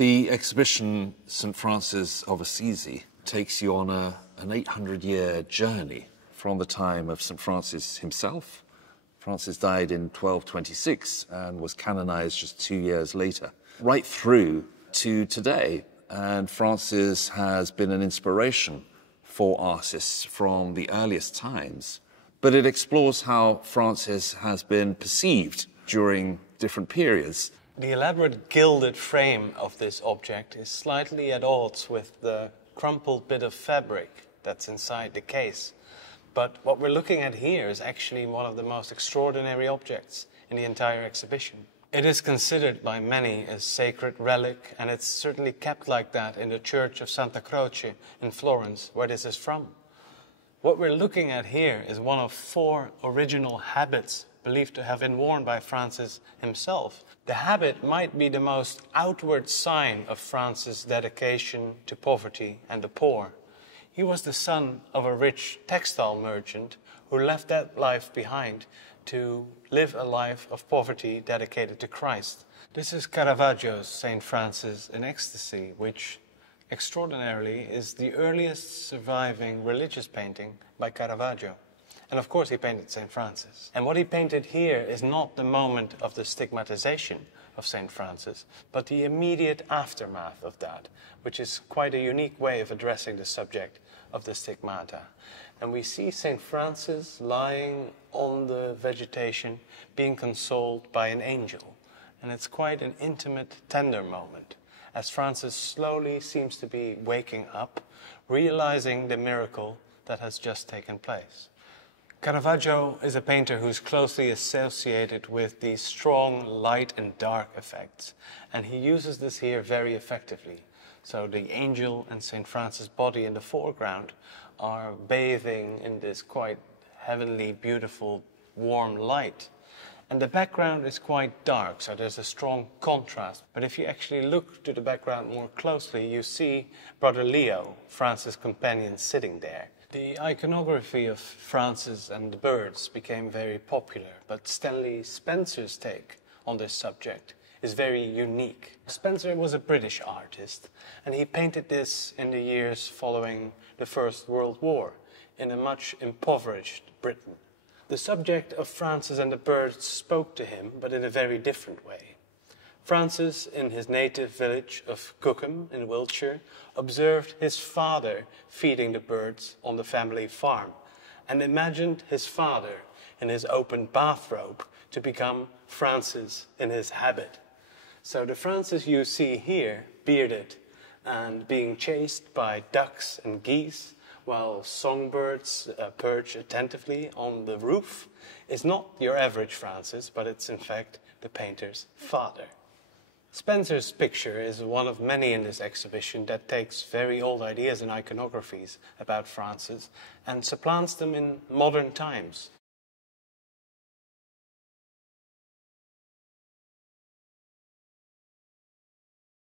The exhibition Saint Francis of Assisi takes you on an 800-year journey from the time of Saint Francis himself. Francis died in 1226 and was canonized just 2 years later, right through to today. And Francis has been an inspiration for artists from the earliest times. But it explores how Francis has been perceived during different periods. The elaborate gilded frame of this object is slightly at odds with the crumpled bit of fabric that's inside the case. But what we're looking at here is actually one of the most extraordinary objects in the entire exhibition. It is considered by many a sacred relic, and it's certainly kept like that in the church of Santa Croce in Florence, where this is from. What we're looking at here is one of 4 original habits believed to have been worn by Francis himself. The habit might be the most outward sign of Francis' dedication to poverty and the poor. He was the son of a rich textile merchant who left that life behind to live a life of poverty dedicated to Christ. This is Caravaggio's Saint Francis in Ecstasy, which extraordinarily is the earliest surviving religious painting by Caravaggio. And of course he painted Saint Francis. And what he painted here is not the moment of the stigmatization of Saint Francis, but the immediate aftermath of that, which is quite a unique way of addressing the subject of the stigmata. And we see Saint Francis lying on the vegetation, being consoled by an angel. And it's quite an intimate, tender moment, as Francis slowly seems to be waking up, realizing the miracle that has just taken place. Caravaggio is a painter who's closely associated with these strong light and dark effects, and he uses this here very effectively. So the angel and Saint Francis' body in the foreground are bathing in this quite heavenly, beautiful, warm light. And the background is quite dark, so there's a strong contrast. But if you actually look to the background more closely, you see Brother Leo, Francis' companion, sitting there. The iconography of Francis and the birds became very popular, but Stanley Spencer's take on this subject is very unique. Spencer was a British artist, and he painted this in the years following the First World War in a much impoverished Britain. The subject of Francis and the birds spoke to him, but in a very different way. Francis, in his native village of Cookham in Wiltshire, observed his father feeding the birds on the family farm and imagined his father in his open bathrobe to become Francis in his habit. So the Francis you see here, bearded and being chased by ducks and geese, while songbirds perch attentively on the roof, is not your average Francis, but it's in fact the painter's father. Spencer's picture is one of many in this exhibition that takes very old ideas and iconographies about Francis and supplants them in modern times.